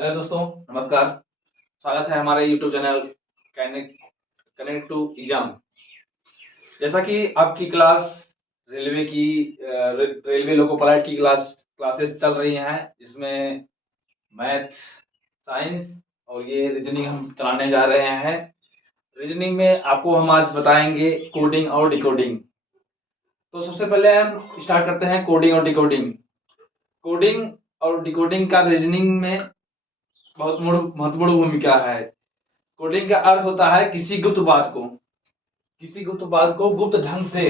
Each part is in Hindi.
हेलो दोस्तों, नमस्कार। स्वागत है हमारे YouTube channel connect to exam. जैसा कि आपकी क्लास रेलवे की रेलवे लोको पायलट की क्लासेस चल रही हैं, जिसमें मैथ, साइंस और ये रीजनिंग हम चलाने जा रहे हैं। रीजनिंग में आपको हम आज बताएंगे कोडिंग और डिकोडिंग। तो सबसे पहले हम स्टार्ट करते हैं कोडिंग और डिकोडिंग। कोडिंग और डिकोडिंग का रीजनिंग में बहुत महत्वपूर्ण भूमिका है। कोडिंग का अर्थ होता है किसी गुप्त बात को गुप्त ढंग से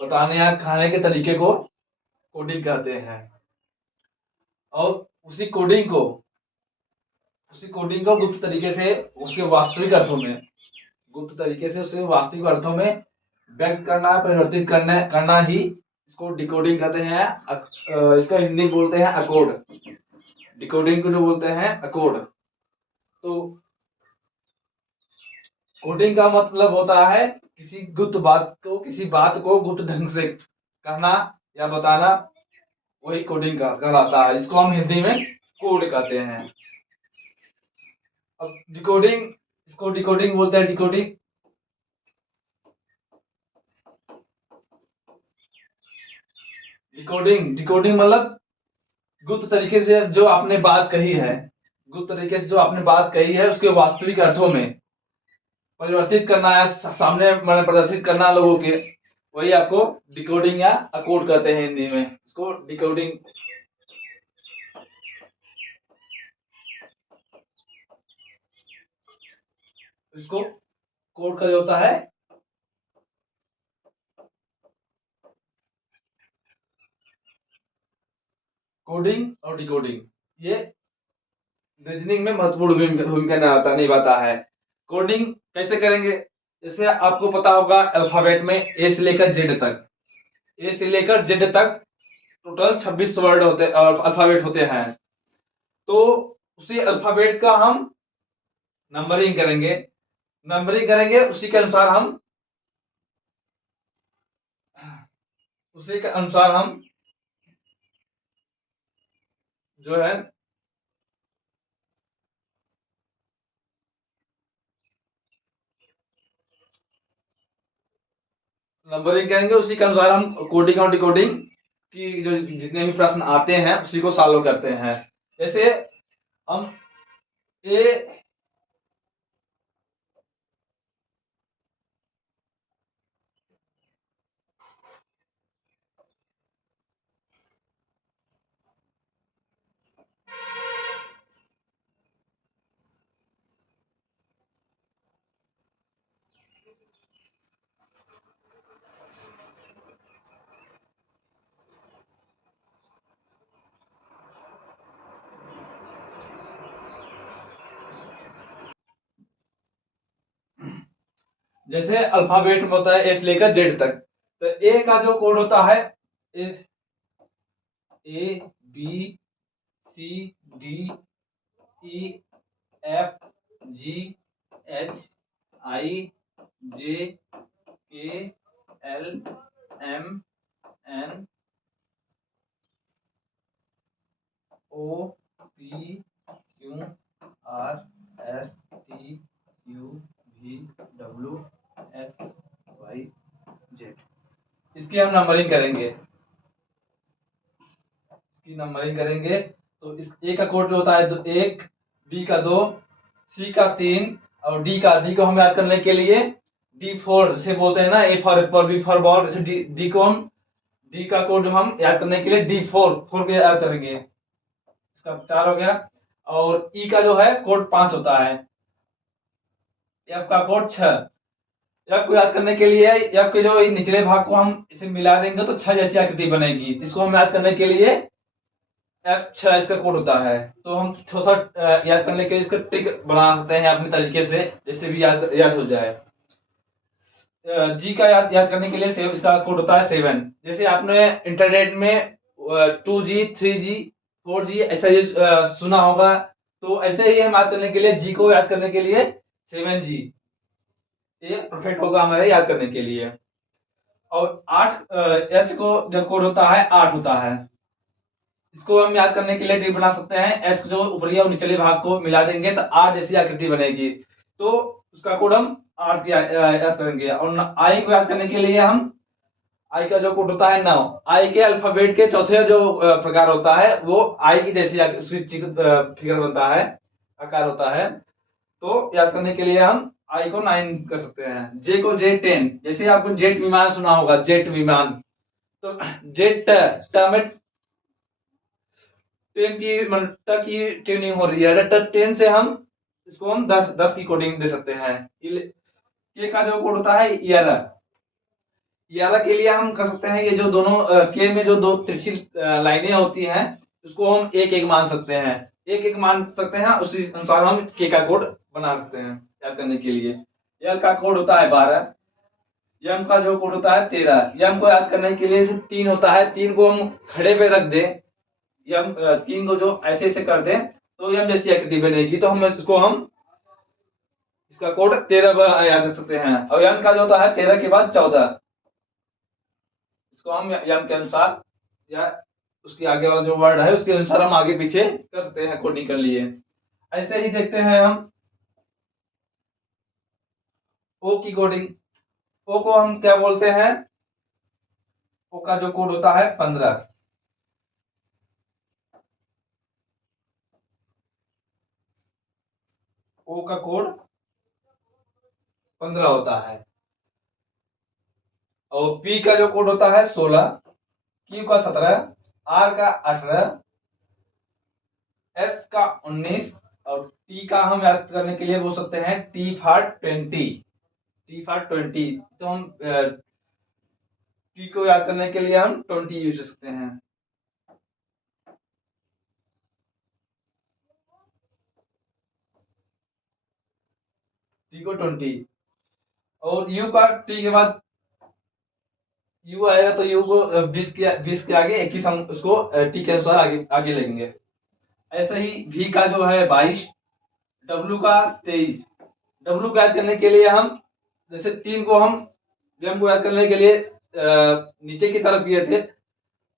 बताने या खाने के तरीके को कोडिंग कहते हैं। और उसी कोडिंग को गुप्त तरीके से उसके वास्तविक अर्थों में उसे वास्तविक अर्थों में व्यक्त करना, परिवर्तित करना ही इसको डिकोडिंग कहते हैं। इसका हिंदी बोलते हैं अकोड। डिकोडिंग को जो बोलते हैं अकोड। तो कोडिंग का मतलब होता है किसी बात को गुप्त ढंग से कहना या बताना, वही कोडिंग का कहलाता है, जिसको हम हिंदी में कोड कहते हैं। अब इसको डिकोडिंग बोलते हैं। डिकोडिंग मतलब गुप्त तरीके से जो आपने बात कही है उसके वास्तविक अर्थों में परिवर्तित करना है, सामने प्रदर्शित करना लोगों के, वही आपको डिकोडिंग या अकोड कहते हैं हिंदी में। इसको डिकोडिंग इसको कोड का जो होता है कोडिंग और डिकोडिंग, ये रीजनिंग में महत्वपूर्ण भूमिका निभाता है। कोडिंग कैसे करेंगे? जैसे आपको पता होगा, अल्फाबेट में ए से लेकर जेड तक टोटल 26 वर्ड होते अल्फाबेट होते हैं। तो उसी अल्फाबेट का हम नंबरिंग करेंगे। उसी के अनुसार हम जो है नंबरिंग करेंगे। उसी के अनुसार हम कोडिंग और डिकोडिंग की जो जितने भी प्रश्न आते हैं उसी को सॉल्व करते हैं। जैसे हम ए जैसे अल्फाबेट में होता है ए से लेकर जेड तक, तो ए का जो कोड होता है A B C D E F G H I J K L M N O P Q R S T U V W X Y Z. इसकी हम नंबरिंग करेंगे। तो इस ए का कोड जो होता है, एक, बी का 2, सी का 3 और डी को हम याद करने के लिए D4 से बोलते हैं ना, A for apple, B for ball. ऐसे डी का कोड हम याद करने के लिए फोर को याद करेंगे। इसका 4 हो गया। और ई का जो है कोड 5 होता है। एफ का कोड 6। एफ को याद करने के लिए एफ के जो निचले भाग को हम इसे मिला देंगे तो 6 जैसी आकृति बनेगी। इसको हम याद करने के लिए F6 इसका कोड होता है। तो हम थोड़ा सा याद करने के लिए इसका टिक बना सकते हैं अपने तरीके से, जैसे भी याद हो जाए। जी का याद करने के लिए इसका कोड होता है 7। जैसे आपने इंटरनेट में 2G 3G 4G ऐसा ये सुना होगा, तो ऐसे ही हम याद करने के लिए जी को याद करने के लिए 7G, ये परफेक्ट होगा हमारे याद करने के लिए। और 8 एच को जब कोड होता है 8 होता है। इसको हम याद करने के लिए ट्री बना सकते हैं। एस जो ऊपरी और निचले भाग को मिला देंगे तो आर जैसी आकृति बनेगी, तो उसका कोड हम आर की याद करेंगे। और आई को याद करने के लिए हम आई का जो कोड होता है 9, आई के अल्फाबेट के चौथे जो प्रकार होता है वो आई की जैसी उसकी फिगर बनता है, आकार होता है। तो याद करने के लिए हम आई को 9 कर सकते हैं। जे को J10, जैसे आपको जेट विमान सुना होगा, जेट विमान, तो जेट ट में 10 की ट की ट्यूनिंग हो रही है, ट 10 से हम इसको हम 10 की कोडिंग दे सकते हैं। के का जो कोड होता है 11, 11 के लिए हम कर सकते हैं, ये जो दोनों के में जो दो तिरछी लाइनें होती हैं उसको हम एक एक मान सकते हैं, एक एक मान सकते हैं, उसी अनुसार हम के का कोड बना सकते हैं याद करने के लिए। एल का कोड होता है 12, यम का जो कोड होता है 13। यम को याद करने के लिए 3 होता है, 3 को हम खड़े पे रख दें, यम 3 को जो ऐसे ऐसे कर दें तो यम जैसी आकृति बनेगी, तो हम इसको हम इसका कोड 13 याद कर सकते हैं। और यम का जो होता है 13 के बाद 14, इसको हम यम के अनुसार या उसके आगे वाला जो वर्ड है उसके अनुसार हम आगे पीछे कर सकते हैं कोडिंग के लिए। ऐसे ही देखते हैं हम ओ की कोडिंग। ओ को हम क्या बोलते हैं, ओ का जो कोड होता है 15, ओ का कोड 15 होता है। और पी का जो कोड होता है 16, क्यू का 17, आर का 18, एस का 19, और टी का हम याद करने के लिए बोल सकते हैं टी फॉर 20, टी फॉर 20। तो हम टी को याद करने के लिए हम 20 यूज कर सकते हैं। टी को 20, और यू का टी के बाद यू आएगा तो यू को 20 के आगे 21 हम उसको टी के अनुसार आगे आगे लेंगे। ऐसे ही वी का जो है 22, डब्ल्यू का 23। डब्ल्यू को याद करने के लिए हम जैसे 3 को हम गेम को याद करने के लिए नीचे की तरफ किए थे,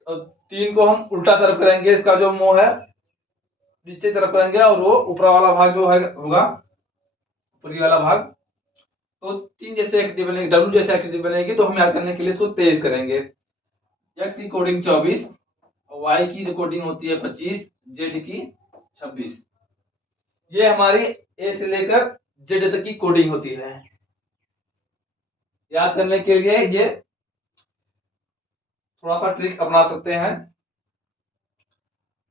और 3 को हम उल्टा तरफ करेंगे, इसका जो मुंह है नीचे तरफ करेंगे और वो ऊपर वाला भाग जो है होगा ऊपरी वाला भाग, तो 3 जैसे आकृति बनेगी, डब्ल्यू जैसे आकृति बनेगी, तो हम याद करने के लिए इसको तेज करेंगे। एक्स की कोडिंग 24, वाई की जो कोडिंग होती है 25, जेड की 26। ये हमारी ए से लेकर जेड तक की कोडिंग होती है। याद करने के लिए ये थोड़ा सा ट्रिक अपना सकते हैं।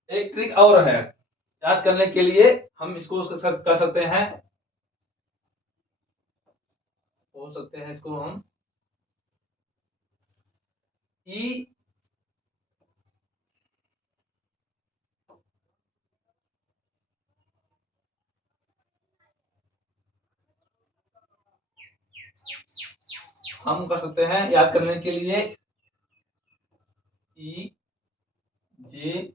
एक ट्रिक और है याद करने के लिए, हम इसको कर सकते हैं, बोल सकते हैं इसको हम ई हम कर सकते हैं याद करने के लिए ई जे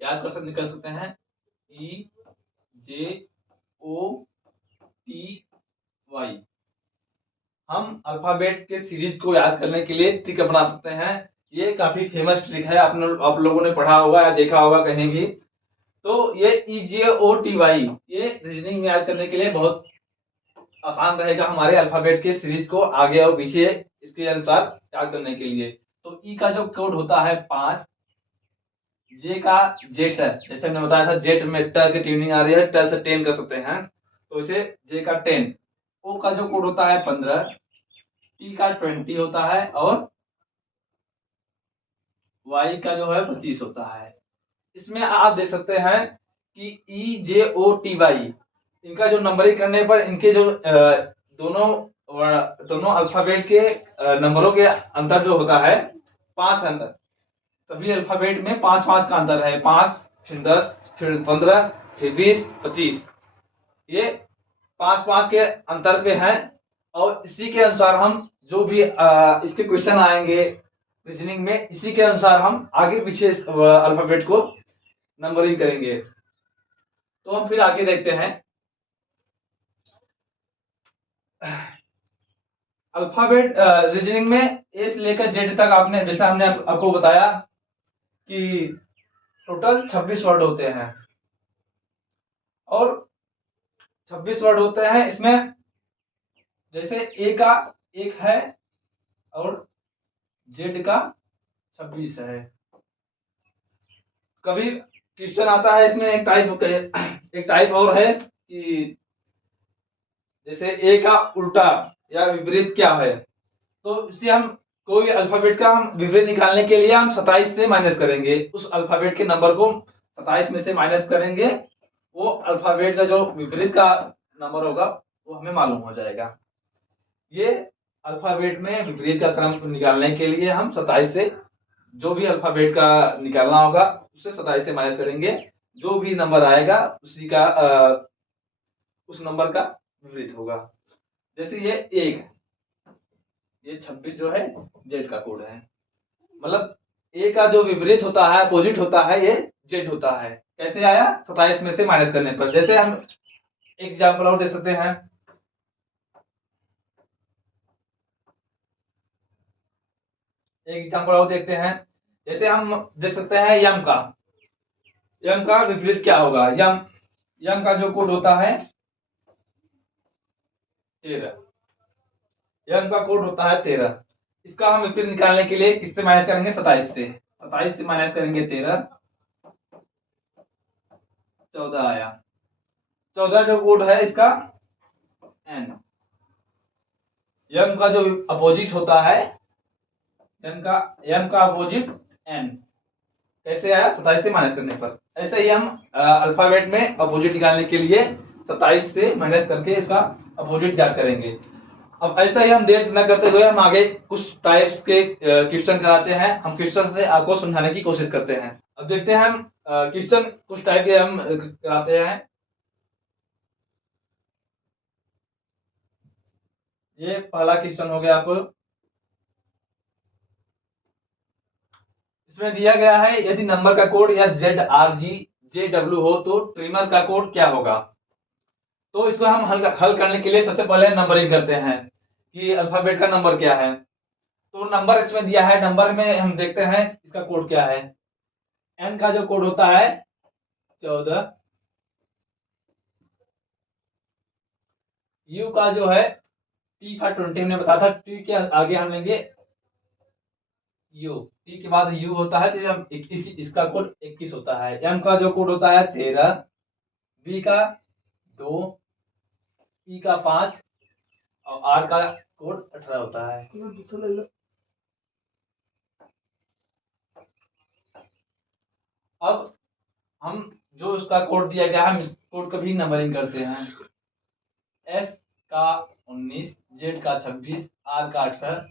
याद कर सकते हैं ई जे ओ टी वाई। हम अल्फाबेट के सीरीज को याद करने के लिए ट्रिक अपना सकते हैं। ये काफी फेमस ट्रिक है, आप लोगों ने पढ़ा होगा या देखा होगा कहीं भी। तो ये EJOTY, ये रीजनिंग में याद करने के लिए बहुत आसान रहेगा हमारे अल्फाबेट के सीरीज को आगे और पीछे इसके अनुसार याद करने के लिए। तो ई का जो कोड होता है 5, जे का जेट, जैसे हमने बताया था जेट में ट की ट्यूनिंग आ रही है, ट से 10 कर सकते हैं, तो इसे जे का 10। ओ का जो कोड होता है 15, टी का 20 होता है, और वाई का जो है 25 होता है। इसमें आप देख सकते हैं कि EJOTY, इनका जो नंबरिंग करने पर इनके जो दोनों दोनों अल्फाबेट के नंबरों के अंतर जो होता है 5 अंतर, सभी अल्फाबेट में 5-5 का अंतर है, 5 फिर 10 फिर 15 फिर 20 25। ये 5-5 के अंतर पे हैं और इसी के अनुसार हम जो भी इसके क्वेश्चन आएंगे रीजनिंग में, इसी के अनुसार हम आगे पीछे अल्फाबेट को नंबरिंग करेंगे। तो हम फिर आगे देखते हैं। अल्फाबेट रीजनिंग में ए से लेकर जेड तक आपने, जैसे हमने आपको बताया कि टोटल 26 वर्ड होते हैं और 26 वर्ड होते हैं। इसमें जैसे ए का 1 है और जेड का 26 है। कभी क्वेश्चन आता है इसमें एक टाइप और है कि जैसे ए का उल्टा या विपरीत क्या है, तो इसे हम कोई अल्फाबेट का हम विपरीत निकालने के लिए हम 27 से माइनस करेंगे, उस अल्फाबेट के नंबर को 27 में से माइनस करेंगे, वो अल्फाबेट का जो विपरीत का नंबर होगा वो हमें मालूम हो जाएगा। ये अल्फाबेट में विपरीत का क्रम निकालने के लिए हम 27 से जो भी अल्फाबेट का निकालना होगा उससे 27 से माइनस करेंगे, जो भी नंबर आएगा उसी का उस नंबर का विपरीत होगा। जैसे ये 1, ये 26 जो है जेड का कोड है, मतलब ए का जो विपरीत होता है, अपोजिट होता है, ये जेड होता है। कैसे आया? 27 में से माइनस करने पर। जैसे हम एक एग्जाम्पल और दे सकते हैं। एक एग्जाम्पल और देखते हैं। जैसे हम देख सकते हैं यम का विपरीत क्या होगा? यम का जो कोड होता है 13, यम का कोड होता है 13। इसका हम विपरीत निकालने के लिए किससे माइनस करेंगे? 27 से। 27 से माइनस करेंगे 13, 14 आया। 14 जो कोड है इसका एन। यम का जो अपोजिट होता है, यम का अपोजिट एन। कैसे आया? 27 से माइनस करने पर। ऐसे ही हम अल्फाबेट में अपोजिट निकालने के लिए 27 से माइनस करके इसका अपोजिट ज्ञात करेंगे। अब ऐसा ही हम देर न करते हुए हम आगे कुछ टाइप्स के क्वेश्चन कराते हैं। हम क्वेश्चन से आपको समझाने की कोशिश करते हैं। अब देखते हैं हम क्वेश्चन कुछ टाइप के हम कराते हैं। ये पहला क्वेश्चन हो गया। आप इसमें दिया गया है, यदि नंबर का कोड SZRG JW हो तो ट्रिमर का कोड क्या होगा? तो इसको हम हल करने के लिए सबसे पहले नंबरिंग करते हैं कि अल्फाबेट का नंबर क्या है। तो नंबर इसमें दिया है, नंबर में हम देखते हैं इसका कोड क्या है। एन का जो कोड होता है 14, यू का जो है टी का 20 हमने बताया था, टी के आगे हम लेंगे यू, टी के बाद यू होता है तो हम 21, इसका कोड 21 होता है। एम का जो कोड होता है 13, बी का 2, ई का 5 और आर का कोड 18 होता है। अब हम जो उसका कोड दिया गया है हम इस कोड का भी नंबरिंग करते हैं। एस का 19, जेड का 26, आर का 18,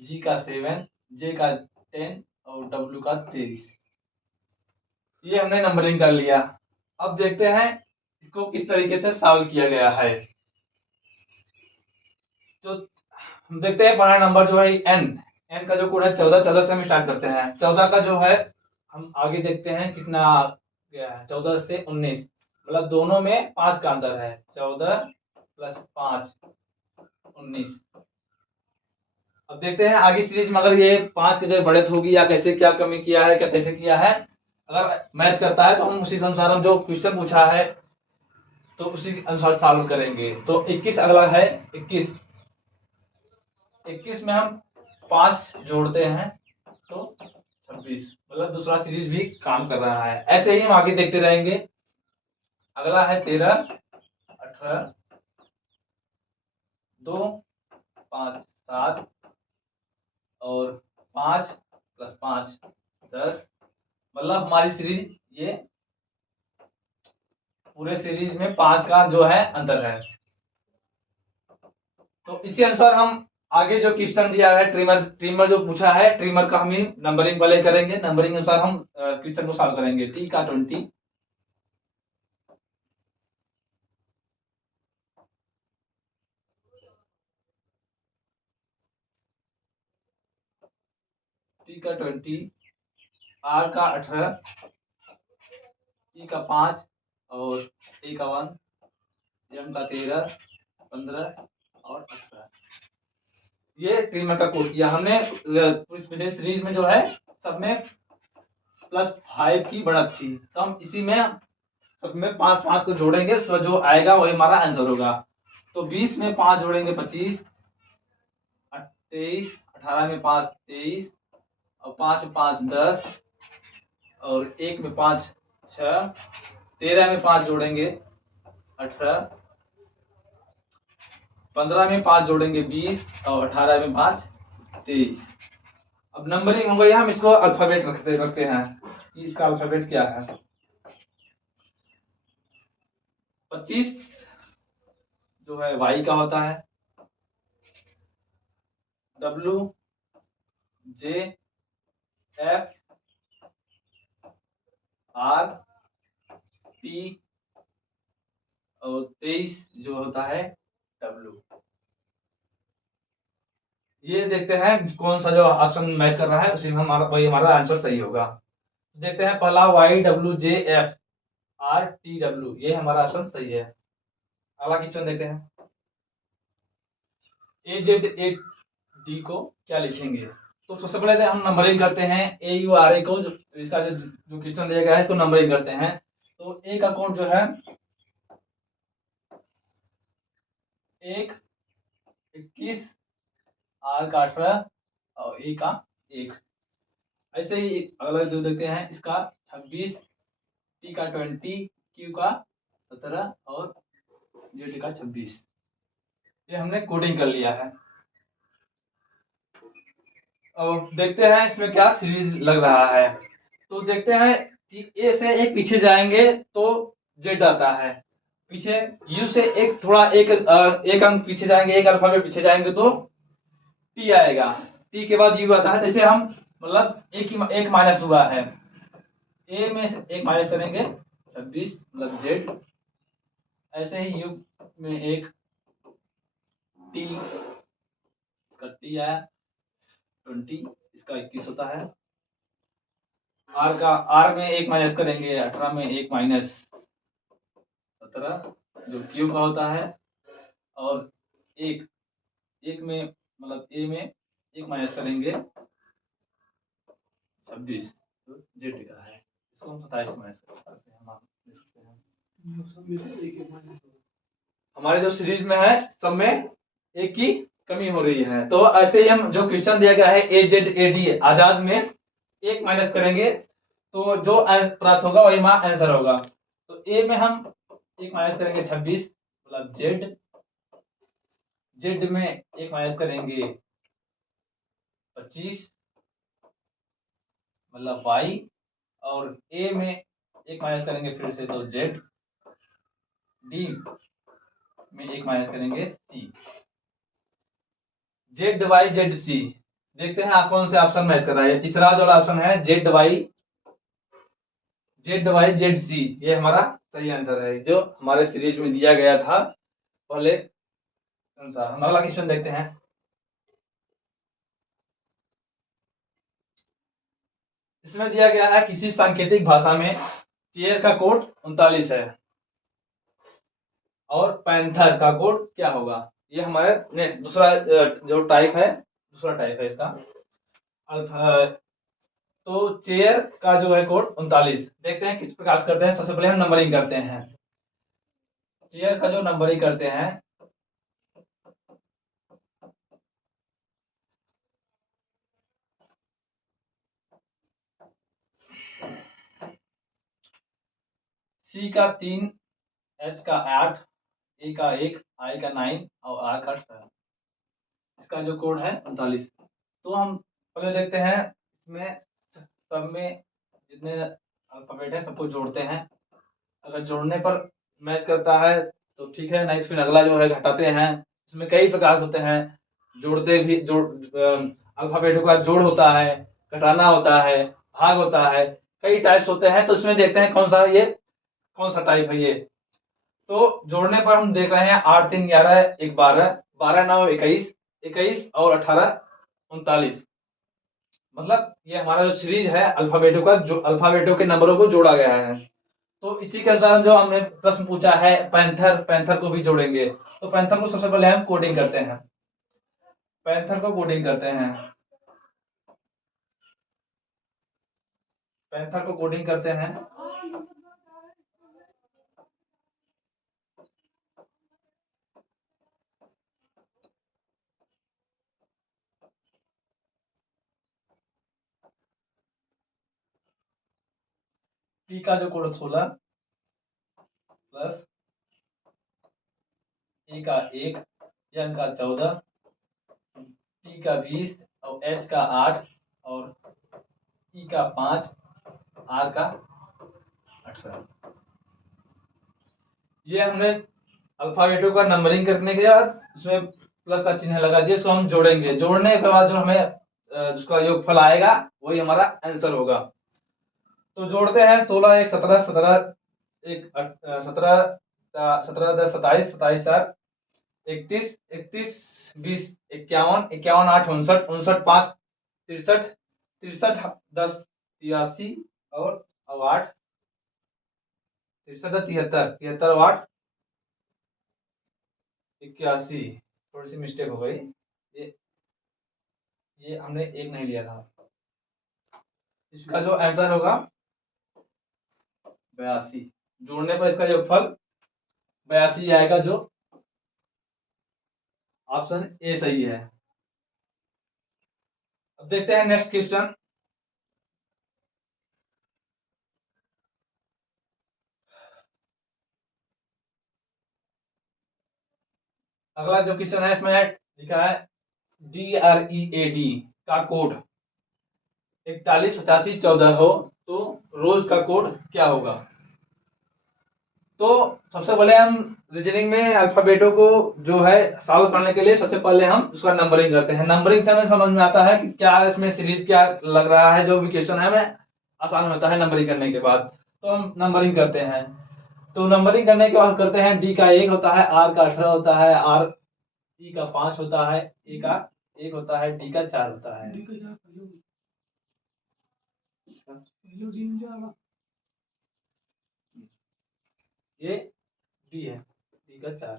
जी का 7, जे का 10 और डब्ल्यू का 23। ये हमने नंबरिंग कर लिया। अब देखते हैं इसको किस तरीके से सॉल्व किया गया है। तो हम देखते हैं पहला नंबर जो है एन का जो कोड है 14। 14 से हम स्टार्ट करते हैं। 14 का जो है हम आगे देखते हैं कितना गया है। 14 से 19, मतलब दोनों में 5 का अंतर है। 14 + 5 19। अब देखते हैं आगे सीरीज में अगर ये 5 की जगह बढ़त होगी या कैसे, क्या कमी किया है, क्या कैसे किया है। अगर मैच करता है तो हम उसी अनुसार हम जो क्वेश्चन पूछा है तो उसी के अनुसार सॉल्व करेंगे। तो 21 अगला है। 21 में हम 5 जोड़ते हैं तो 26, मतलब दूसरा सीरीज भी काम कर रहा है। ऐसे ही हम आगे देखते रहेंगे। अगला है 13, 18, 2, 5, 7 और 5 + 5 10, मतलब हमारी सीरीज ये पूरे सीरीज में 5 का जो है अंतर है। तो इसी अनुसार हम आगे जो क्वेश्चन दिया है ट्रिमर जो पूछा है, ट्रिमर का हम ही नंबरिंग वाले करेंगे। नंबरिंग अनुसार हम क्वेश्चन को सॉल्व करेंगे। टी का 20, T का 20, R का 18, E का 5 और A का 1, M का 13, 15 और 18। ये ट्रिमर का कोड किया हमने। इस पिछले सीरीज में जो है सब में +5 की बढ़त थी, तो हम इसी में सब में 5 को जोड़ेंगे, तो जो आएगा वही हमारा आंसर होगा। तो 20 में 5 जोड़ेंगे 25, 23, 18 में 5 23, और 5 में 5 10, और 1 में 5 6, 13 में 5 जोड़ेंगे 18, 15 में 5 जोड़ेंगे 20, और 18 में 5 23। अब नंबरिंग हो गई, हम इसको अल्फाबेट रखते हैं कि इसका अल्फाबेट क्या है। 25 जो है वाई का होता है, W J F R T, और 23 जो होता है W। ये देखते हैं कौन सा जो ऑप्शन मैच कर रहा है उसी में वही हमारा आंसर सही होगा। देखते हैं पहला YWJFRTW, ये हमारा ऑप्शन सही है। अगला क्वेश्चन देखते हैं। AZAD को क्या लिखेंगे? तो सबसे पहले हम नंबरिंग करते हैं AURA को, जो इसका जो क्वेश्चन दिया गया है इसको नंबरिंग करते हैं। तो ए का कोड जो है 1, 21, R का 18 और E का 1। ऐसे ही अगला जो देखते हैं इसका 26, T का 20, Q का 17 और Z का 26। ये हमने कोडिंग कर लिया है। और देखते हैं इसमें क्या सीरीज लग रहा है। तो देखते हैं कि ए से एक पीछे जाएंगे तो जेड आता है, पीछे यू से एक थोड़ा एक अंक पीछे जाएंगे, एक अल्फाबेट पीछे जाएंगे तो टी आएगा, टी के बाद यू आता है। जैसे हम मतलब एक माइनस हुआ है, ए में से एक माइनस करेंगे 26 मतलब जेड। ऐसे ही यू में एक टी, इसका टी आया 20, इसका 21 होता है। आर में एक माइनस करेंगे 18 में एक माइनस 17 जो क्यू का होता है। और एक एक में मतलब ए में एक माइनस करेंगे 26 तो जेड का है, इसको हम 27 माइनस करते हैं, मान सकते हैं। हमारे जो सीरीज में है सब में एक की कमी हो रही है। तो ऐसे ही हम जो क्वेश्चन दिया गया है AZAD आजाद में एक माइनस करेंगे तो जो प्राप्त होगा वही हमारा आंसर होगा। तो ए में हम एक माइनस करेंगे 26 मतलब जेड, जेड में एक माइनस करेंगे 25 मतलब वाई, और ए में एक माइनस करेंगे फिर से तो जेड, डी में एक माइनस करेंगे सी। ZYZC देखते हैं आप कौन से ऑप्शन मैच कर रहा है। तीसरा जो ऑप्शन है ZYZC, ये हमारा सही आंसर है जो हमारे सीरीज में दिया गया था पहले अनुसार। हम अगला क्वेश्चन देखते हैं। इसमें दिया गया है किसी सांकेतिक भाषा में चेयर का कोड 39 है और पैंथर का कोड क्या होगा। ये हमारे दूसरा जो टाइप है, दूसरा टाइप है इसका अल्फा। तो चेयर का जो है कोड 39, देखते हैं किस प्रकार से करते हैं। सबसे पहले हम नंबरिंग करते हैं। चेयर का जो नंबरिंग करते हैं C का 3, H का 8, A का 1, I का 9 और R का 18, इसका जो कोड है 39। तो हम पहले देखते हैं इसमें सब में जितने अल्फाबेट है सबको जोड़ते हैं। अगर जोड़ने पर मैच करता है तो ठीक है, नहीं तो फिर अगला जो है घटाते हैं। इसमें कई प्रकार होते हैं, जोड़ते भी जोड़ अल्फाबेटों का जोड़ होता है, घटाना होता है, भाग होता है, कई टाइप्स होते हैं। तो इसमें देखते हैं कौन सा टाइप है ये। तो जोड़ने पर हम देख रहे हैं 8 3 11 1 12, 12 9 21, 21 और 18 39, मतलब ये हमारा जो सीरीज है अल्फाबेटों का, जो अल्फाबेटों के नंबरों को जोड़ा गया है। तो इसी के अनुसार जो हमने प्रश्न पूछा है पैंथर, पैंथर को भी जोड़ेंगे। तो पैंथर को सबसे पहले हम कोडिंग करते हैं, पैंथर को कोडिंग करते हैं, पैंथर को कोडिंग करते हैं। पी का जो कोड 16 प्लस ए का 1, एन का 14, टी का 20 और एच का 8 और ई का 5, आर का 18। ये हमने अल्फाबेटों का नंबरिंग करने के बाद इसमें प्लस का चिन्ह लगा दिया, इसको हम जोड़ेंगे। जोड़ने के बाद जो हमें जिसका योगफल आएगा वही हमारा आंसर होगा। तो जोड़ते हैं 16 1 17, 17 1 17, 17 10 27, 27 4 31, 31 20 51, 51 8 59, 59 5 63, 63 10 83 और 8 63 10 73, 73 8 81। थोड़ी सी मिस्टेक हो गई, ये हमने एक नहीं लिया था। इसका जो आंसर होगा 82। जोड़ने पर इसका योगफल 82 आएगा, जो ऑप्शन ए सही है। अब देखते हैं नेक्स्ट क्वेश्चन। अगला जो क्वेश्चन है इसमें लिखा है DREAD का कोड 41 85 14 हो तो रोज का कोड क्या होगा। तो सबसे पहले हम रीजनिंग में अल्फाबेटों को जो है सॉल्व करने के लिए सबसे पहले हम उसका नंबरिंग करते हैं। नंबरिंग से हमें समझ में आता है कि क्या इसमें सीरीज क्या लग रहा है, जो भी क्वेश्चन है हमें आसान होता है नंबरिंग करने के बाद। तो हम नंबरिंग करते हैं। तो नंबरिंग करने के बाद करते हैं, डी का 1 होता है, आर का 18 होता है, आर ई का 5 होता है, ए का 1 होता है, डी का 4 होता है। ये डी है, डी का 4।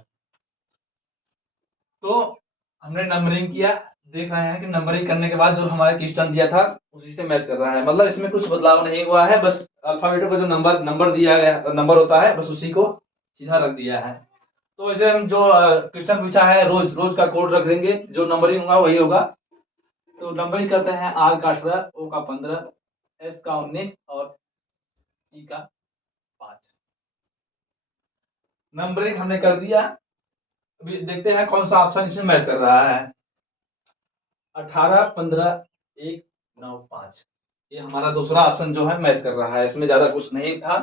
तो हमने नंबरिंग किया, देख रहे हैं कि नंबरिंग करने के बाद जो हमारा क्वेश्चन दिया था उसी से मैच कर रहा है। मतलब इसमें कुछ बदलाव नहीं हुआ है, बस अल्फाबेटों का जो नंबर दिया गया नंबर होता है बस उसी को सीधा रख दिया है। तो इसे हम जो क्वेश्चन पूछा है रोज, रोज का कोड रख देंगे, जो नंबरिंग होगा वही होगा। तो नंबरिंग करते हैं, आर का 18, ओ का 15, एस का 19 और ई का 5। नंबरिंग हमने कर दिया। अभी देखते हैं कौन सा ऑप्शन इसमें मैच कर रहा है। 18 15 1 9 5, ये हमारा दूसरा ऑप्शन जो है मैच कर रहा है। इसमें ज्यादा कुछ नहीं था,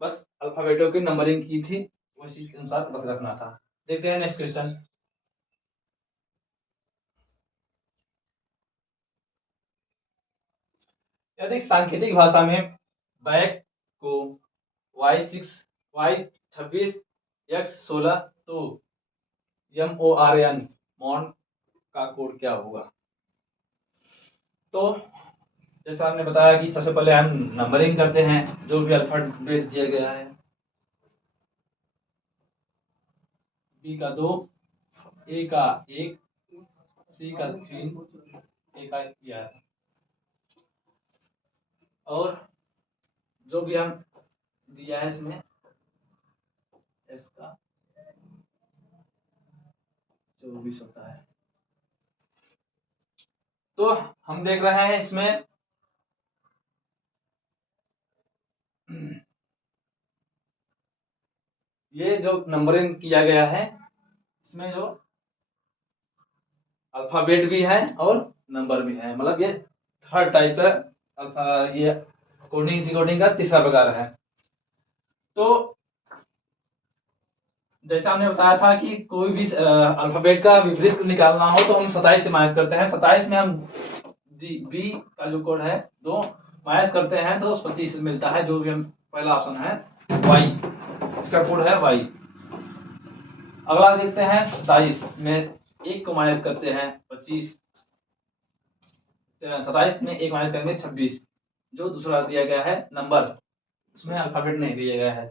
बस अल्फाबेटों की नंबरिंग की थी, उसी के अनुसार बस रखना था। देखते हैं नेक्स्ट क्वेश्चन। यदि सांकेतिक भाषा में बैक को y6 y26 x16 तो MORN मॉन का कोड क्या होगा। तो जैसा हमने बताया कि सबसे पहले हम नंबरिंग करते हैं, जो भी अल्फाबेट दिया गया है। बी का 2, ए का 1, सी का 3, ए का 11 और जो भी हम दिया है इसमें एस का 24 होता है। तो हम देख रहे हैं इसमें ये जो नंबरिंग किया गया है इसमें जो अल्फाबेट भी है और नंबर भी है, मतलब ये थर्ड टाइप का ये कोडिंग डिकोडिंग का तीसरा प्रकार है। तो जैसा हमने बताया था कि कोई भी अल्फाबेट का विपरीत निकालना हो तो हम 27 से माइनस करते हैं। 27 में हम बी का जो कोड है 2 माइनस करते हैं तो 25 मिलता है, जो भी हम पहला ऑप्शन है वाई, इसका कोड है वाई। अगला देखते हैं 27 में 1 को माइनस करते हैं 25, 27 में 1 माइनस करेंगे 26, जो दूसरा दिया गया है नंबर, उसमें अल्फ़ाबेट नहीं दिया गया है।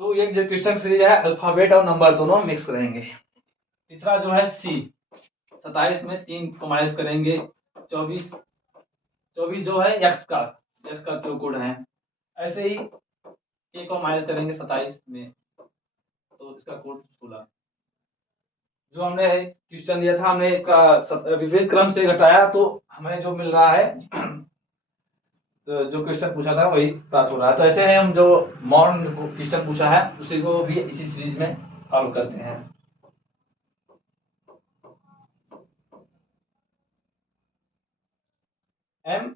तो ये जो क्वेश्चन सीरीज है अल्फ़ाबेट और नंबर दोनों मिक्स करेंगे। तीसरा जो है सी, 27 में 3 को माइनस करेंगे 24, 24 जो है एक्स का जो कोड है। ऐसे ही ए को माइनस करेंगे 27 में, तो इसका कोड 16। जो हमने क्वेश्चन दिया था, हमने इसका विपरीत क्रम से घटाया तो हमें जो मिल रहा है तो जो क्वेश्चन पूछा था वही प्राप्त हो रहा है। तो ऐसे है हम जो मॉडर्न क्वेश्चन पूछा है उसी को भी इसी सीरीज में सॉल्व करते हैं। एम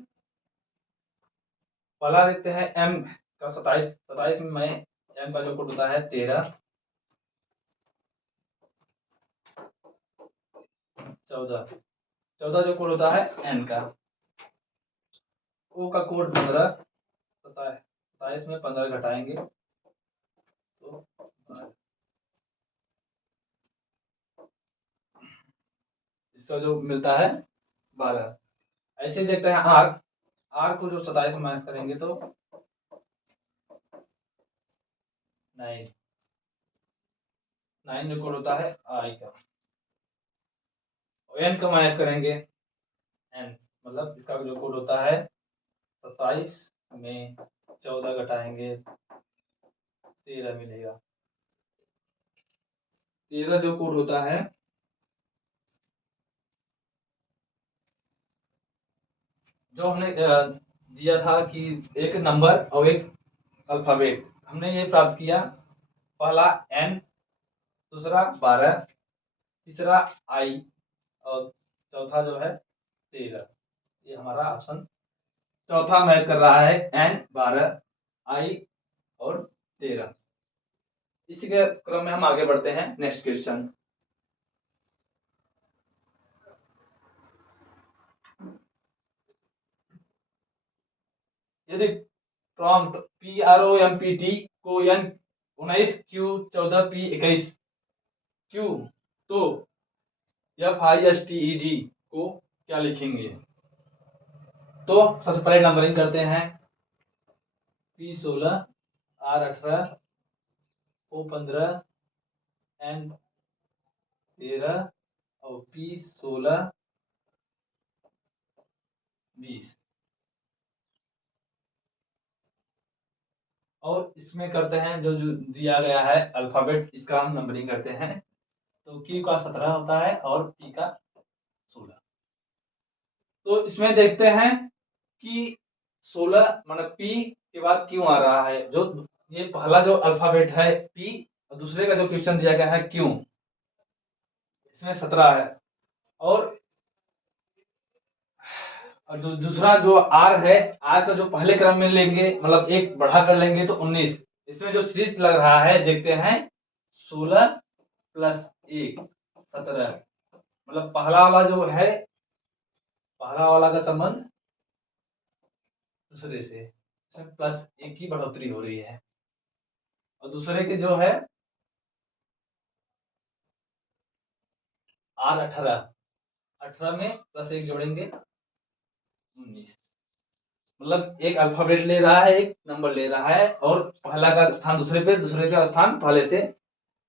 पहला देखते हैं एम का 27 में एम का जो कोड होता है 13, 14 जो कोड होता है एन का। ओ का कोड 15, 27 में 15 घटाएंगे तो इसका जो मिलता है 12। ऐसे ही देखते हैं आर, आर को जो 27 में माइनस करेंगे तो 9, 9 जो कोड होता है आई का। एन को माइनस करेंगे एन, मतलब इसका जो कोड होता है 27 में 14 घटाएंगे 13 मिलेगा। 13 जो कोड होता है जो हमने दिया था कि एक नंबर और एक अल्फाबेट, हमने ये प्राप्त किया। पहला एन, दूसरा 12, तीसरा आई और चौथा जो है 13। ये हमारा ऑप्शन चौथा मैच कर रहा है, एन, 12, आई और 13। इसी के क्रम में हम आगे बढ़ते हैं नेक्स्ट क्वेश्चन। यदि प्रॉम्प्ट PROMPT को N 19 Q 14 P 21 Q, तो FISTED को क्या लिखेंगे? तो सबसे पहले नंबरिंग करते हैं। P16, R18, O15, N13 और P16, 20। और इसमें करते हैं जो जो दिया गया है अल्फाबेट, इसका हम नंबरिंग करते हैं। तो Q का 17 होता है और P का 16। तो इसमें देखते हैं कि 16 मतलब P के बाद क्यों आ रहा है। जो ये पहला जो अल्फाबेट है P और दूसरे का जो क्वेश्चन दिया गया है क्यों, इसमें 17 है। और जो दूसरा जो R है, R का जो पहले क्रम में लेंगे मतलब एक बढ़ा कर लेंगे तो 19। इसमें जो सीरीज लग रहा है देखते हैं 16 प्लस 1 17, मतलब पहला वाला जो है, पहला वाला का संबंध दूसरे से, इसमें प्लस 1 की बढ़ोतरी हो रही है। और दूसरे के जो है R18, 18 में प्लस 1 जोड़ेंगे 19। मतलब एक अल्फाबेट ले रहा है, एक नंबर ले रहा है और पहला का स्थान दूसरे पे, दूसरे का स्थान पहले से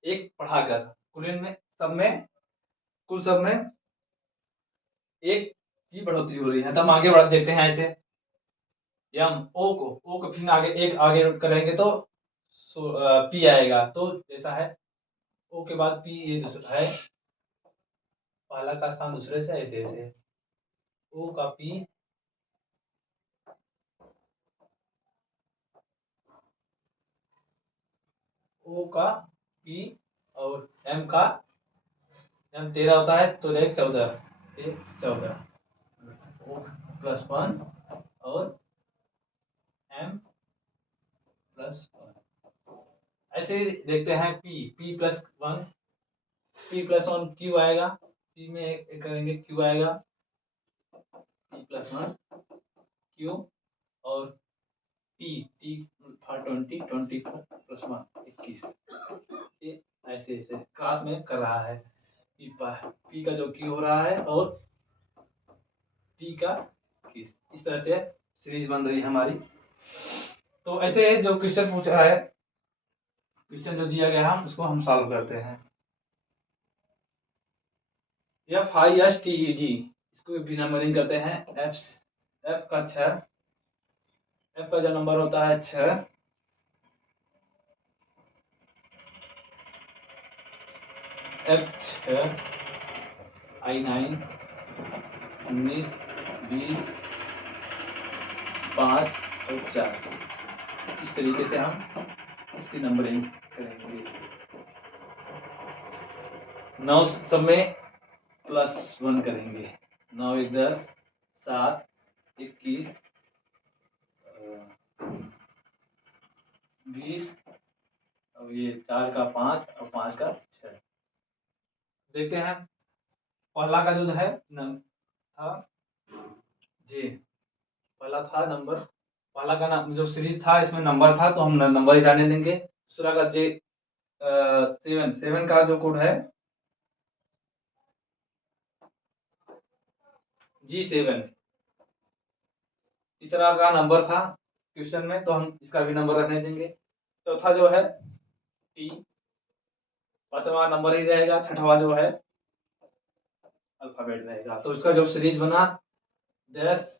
एक बढ़ाकर कुल सब में एक की बढ़ोतरी हो रही है। तब आगे बढ़ देखते हैं ऐसे। यम ओ को फिर आगे एक आगे करेंगे तो पी आएगा। तो जैसा है ओ के बाद पी, ये दूसरा है, पहला का स्थान दूसरे से ऐसे ऐसे ओ का पी, ओ का पी और एम का, एम 13 होता है तो एक 14, एक 14 ओ प्लस 1 और एम प्लस 1। ऐसे ही देखते हैं P plus 1, P plus 1 Q आएगा, पी में एक करेंगे क्यू आएगा, पी प्लस 1 क्यू और टी, टी फॉर 20, 20 प्लस 1 21। ये ऐसे ऐसे क्लास में कर रहा है। पी का जो क्यू हो रहा है और टी का किस, इस तरह से सीरीज बन रही है हमारी। तो ऐसे जो क्वेश्चन पूछ रहा है, क्वेश्चन जो दिया गया है उसको हम सॉल्व करते हैं। FISTED, इसको भी नंबरिंग करते हैं। एफ का 6, एफ का जो नंबर होता है 6, F6, I9, 19, 20, 5 और 4। इस तरीके से हम इसकी नंबरिंग करेंगे। 9 सब में +1 करेंगे। 9 1 10, 7 21, 20, और ये 4 का 5 और 5 का 6। देखते हैं पहला का जो है था जी, पहला था नंबर, पहला का नाम जो सीरीज था इसमें नंबर था तो हम नंबर ही जाने देंगे। दूसरा का J7 का जो कोड है G7, तीसरा का नंबर था क्वेश्चन में तो हम इसका भी नंबर रखने देंगे। चौथा जो है T, पांचवा नंबर ही रहेगा, छठवा जो है अल्फाबेट रहेगा। तो इसका जो सीरीज बना 10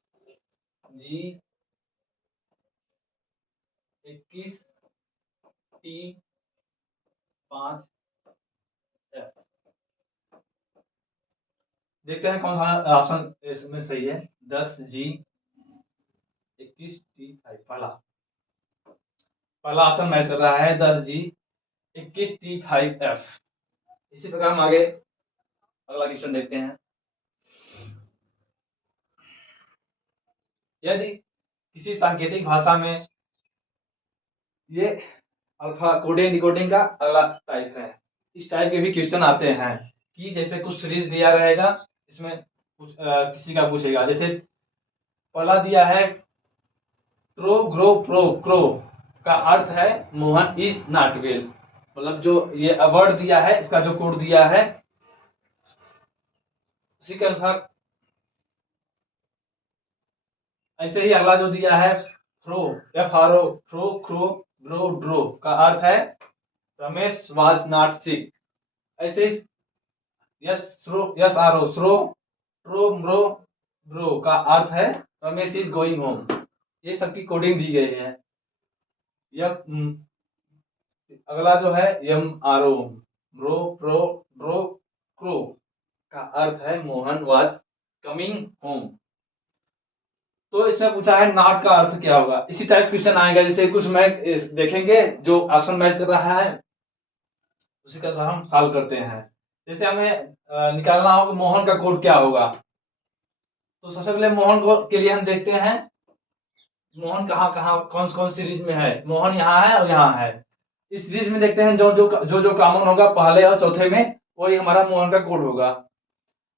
G 21 T 5 F। देखते हैं कौन सा ऑप्शन इसमें सही है। 10 G 21 T 5, पहला ऑप्शन मैच कर रहा है 10 G 21 T 5 F। इसी प्रकार हम आगे अगला क्वेश्चन देखते हैं। यदि किसी सांकेतिक भाषा में ये अल्फा कोडिंग डिकोडिंग का अगला टाइप है, इस टाइप के भी क्वेश्चन आते हैं कि जैसे कुछ सीरीज दिया रहेगा, इसमें कुछ किसी का पूछेगा। जैसे पहला दिया है ट्रो ग्रो प्रो क्रो, का अर्थ है मोहन इज नॉट वेल। मतलब जो ये वर्ड दिया है इसका जो कोड दिया है उसी के अनुसार। ऐसे ही अगला जो दिया है फ्रो, FRO, फ्रो क्रो ब्रो ड्रो, का अर्थ है रमेश वाज नॉट सिक। ऐसे SRO, स्रो ट्रो म्रो ब्रो, का अर्थ है रमेश इज गोइंग होम। ये सबकी कोडिंग दी गई है। अगला जो है MRO, म्रो प्रो ड्रो क्रो, का अर्थ है मोहन वाज कमिंग होम। तो इसमें पूछा है नॉट का अर्थ क्या होगा। इसी टाइप क्वेश्चन आएगा, जैसे कुछ मैच देखेंगे जो ऑप्शन मैच कर रहा है उसी के अनुसार हम सॉल्व करते हैं। जैसे हमें निकालना होगा मोहन का कोड क्या होगा। तो सबसे पहले मोहन को के लिए हम देखते हैं मोहन कहाँ कहाँ कौन कौन सीरीज में है। मोहन यहाँ है और यहाँ है। इस सीरीज में देखते हैं जो कॉमन होगा पहले और चौथे में, वही हमारा मोहन का कोड होगा।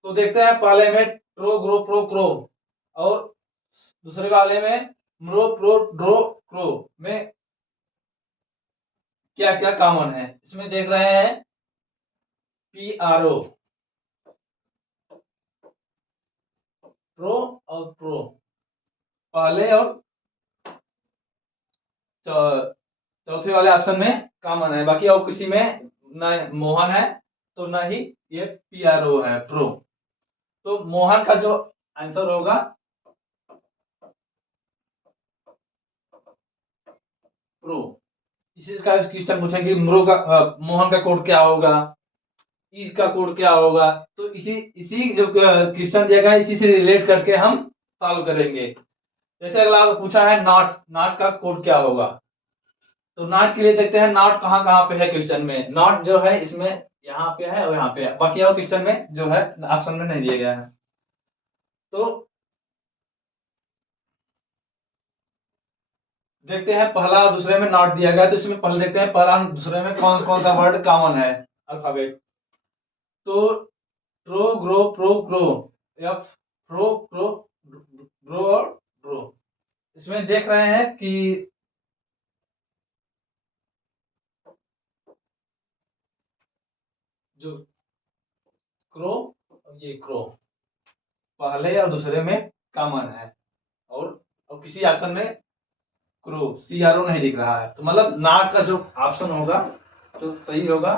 तो देखते हैं पहले में ट्रो ग्रो प्रो क्रो, और दूसरे वाले में म्रो प्रो ड्रो क्रो में क्या क्या कॉमन है। इसमें देख रहे हैं PRO, प्रो और प्रो पहले और चौथे वाले ऑप्शन में कॉमन है, बाकी और किसी में न मोहन है तो न ही ये PRO है प्रो। तो मोहन का जो आंसर होगा प्रो। इसी का क्वेश्चन पूछेंगे म्रो का मोहन का कोड क्या होगा, ई का कोड क्या होगा। तो इसी इसी जो क्वेश्चन दिया गया है, इसी से रिलेट करके हम सॉल्व करेंगे। जैसे अगला पूछा है नॉट, नॉट का कोड क्या होगा। तो नॉट के लिए देखते हैं नॉट कहाँ कहाँ पे है क्वेश्चन में। नॉट जो है इसमें यहाँ पे है और यहाँ पे है, बाकी और क्वेश्चन में जो है ऑप्शन में नहीं दिया गया है। तो देखते हैं पहला और दूसरे में नॉट दिया गया है, तो इसमें पहले देखते हैं पहला और दूसरे में कौन कौन सा वर्ड कॉमन है अल्फाबेट। तो ट्रो ग्रो प्रो क्रो, एफ प्रो क्रो ब्रो और ब्रो। इसमें देख रहे हैं कि जो क्रो और ये क्रो, पहले और दूसरे में कॉमन है, और किसी ऑप्शन में क्रो CRO नहीं दिख रहा है, तो मतलब नाक का जो ऑप्शन होगा तो सही होगा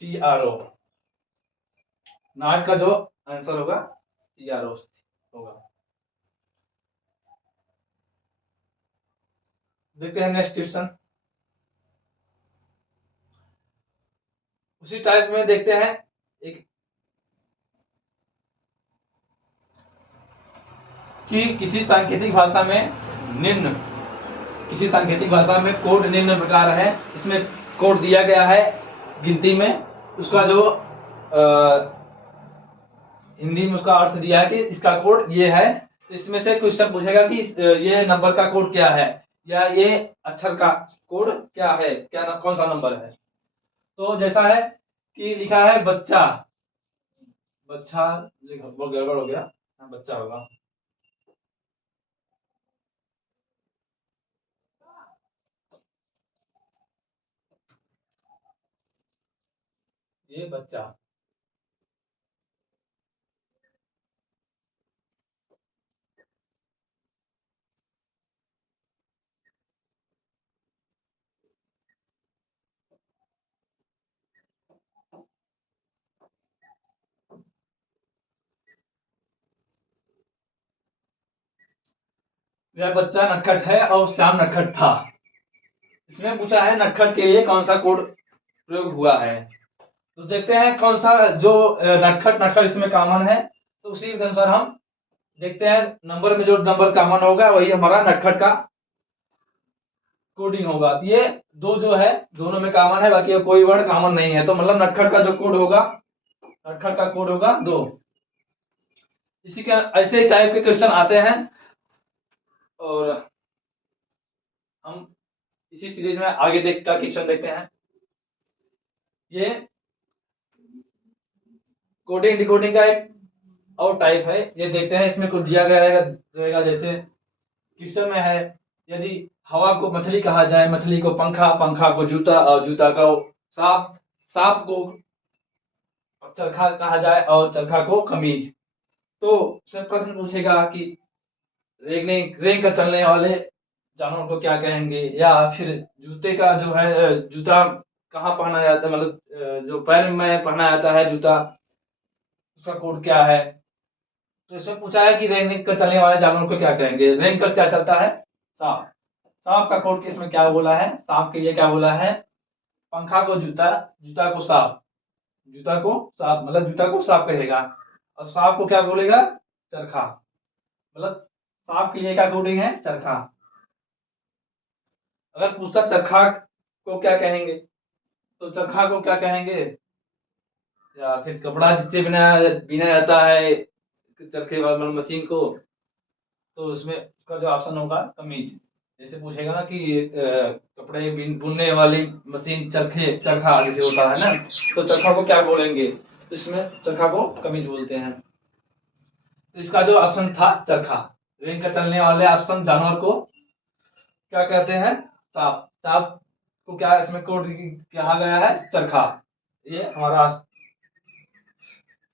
CRO। नाक का जो आंसर होगा CRO होगा। देखते हैं नेक्स्ट क्वेश्चन। उसी टाइप में देखते हैं एक कि किसी सांकेतिक भाषा में निम्न किसी सांकेतिक भाषा में कोड निम्न प्रकार है। इसमें कोड दिया गया है गिनती में, उसका जो हिंदी में उसका अर्थ दिया है कि इसका कोड ये है। इसमें से क्वेश्चन पूछेगा कि ये नंबर का कोड क्या है, या ये अक्षर का कोड क्या है, कौन सा नंबर है। तो जैसा है कि लिखा है बच्चा, बच्चा बहुत गड़बड़ हो गया, बच्चा होगा। ये बच्चा, यह बच्चा नटखट है और श्याम नटखट था। इसमें पूछा है नटखट के लिए कौन सा कोड प्रयोग हुआ है। तो देखते हैं कौन सा जो नटखट नटखट इसमें कॉमन है, तो उसी के अनुसार हम देखते हैं नंबर में जो नंबर कॉमन होगा वही हमारा नटखट का कोडिंग होगा। तो ये दो जो है दोनों में कॉमन है, बाकी कोई वर्ड कॉमन नहीं है, तो मतलब नटखट का जो कोड होगा, नटखट का कोड होगा 2। इसी के ऐसे ही टाइप के क्वेश्चन आते हैं, और हम इसी सीरीज में आगे देख का क्वेश्चन देखते हैं। ये कोडिंग डिकोडिंग का एक और टाइप है, ये देखते हैं। इसमें कुछ दिया गया रहेगा जैसे क्वेश्चन में है, यदि हवा को मछली कहा जाए, मछली को पंखा, पंखा को जूता, और जूता को सांप, सांप को चरखा कहा जाए, और चरखा को कमीज। तो उसमें प्रश्न पूछेगा कि रेंगने रेंग कर चलने वाले जानवर को क्या कहेंगे, या फिर जूते का जो है जूता कहाँ पहना जाता है, मतलब जो पैर में पहना जाता है जूता, उसका कोड क्या है। तो इसमें पूछा है कि रेंग कर चलने वाले जानवर को क्या कहेंगे। रेंग कर क्या चलता है, सांप। सांप का कोड किसमें क्या बोला है, सांप के लिए क्या बोला है, पंखा को जूता, जूता को सांप, जूता को सांप मतलब जूता को सांप कहेगा, और सांप को क्या बोलेगा, चरखा। मतलब सांप के लिए क्या कोडिंग है, चरखा। अगर पूछता चरखा को क्या कहेंगे, तो चरखा को क्या कहेंगे, या फिर कपड़ा जिससे बनाया बिना जाता है चरखे वाली मशीन को, तो उसमें उसका जो ऑप्शन होगा कमीज। जैसे पूछेगा ना कि कपड़े बुनने वाली मशीन चरखे, चरखा आगे से होता है ना, तो चरखा को क्या बोलेंगे, तो इसमें चरखा को कमीज बोलते हैं। तो इसका जो ऑप्शन था चरखा, रेंग कर चलने वाले ऑप्शन जानवर को क्या कहते हैं, सांप। सांप को क्या इसमें कोड कहा गया है, चरखा। ये हमारा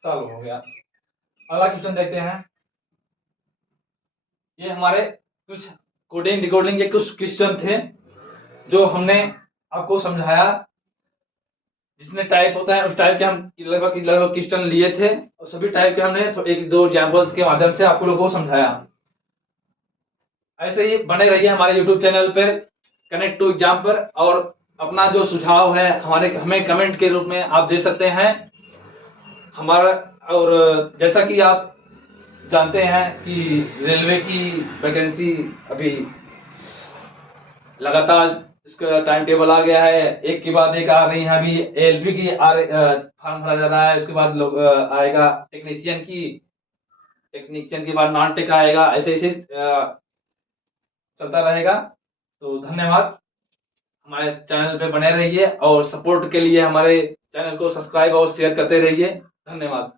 सॉल्व हो गया। अगला क्वेश्चन देखते हैं। ये हमारे कुछ कोडिंग डिकोडिंग के कुछ क्वेश्चन थे जो हमने आपको समझाया। जितने टाइप होता है उस टाइप के हम लगभग क्वेश्चन लिए थे, और सभी टाइप के हमने तो एक दो एग्जांपल्स के माध्यम से आपको लोगों को समझाया। ऐसे ही बने रहिए हमारे यूट्यूब चैनल पर कनेक्ट टू एग्जाम पर, और अपना जो सुझाव है हमें कमेंट के रूप में आप दे सकते हैं हमारा। और जैसा कि आप जानते हैं कि रेलवे की वैकेंसी अभी लगातार इसका टाइम टेबल आ गया है, एक के बाद एक आ रही है। अभी एलपी की फॉर्म भरा जा रहा है, उसके बाद आएगा टेक्नीशियन के बाद नॉन टेक आएगा, ऐसे ऐसे चलता रहेगा। तो धन्यवाद, हमारे चैनल पे बने रहिए, और सपोर्ट के लिए हमारे चैनल को सब्सक्राइब और शेयर करते रहिए। धन्यवाद।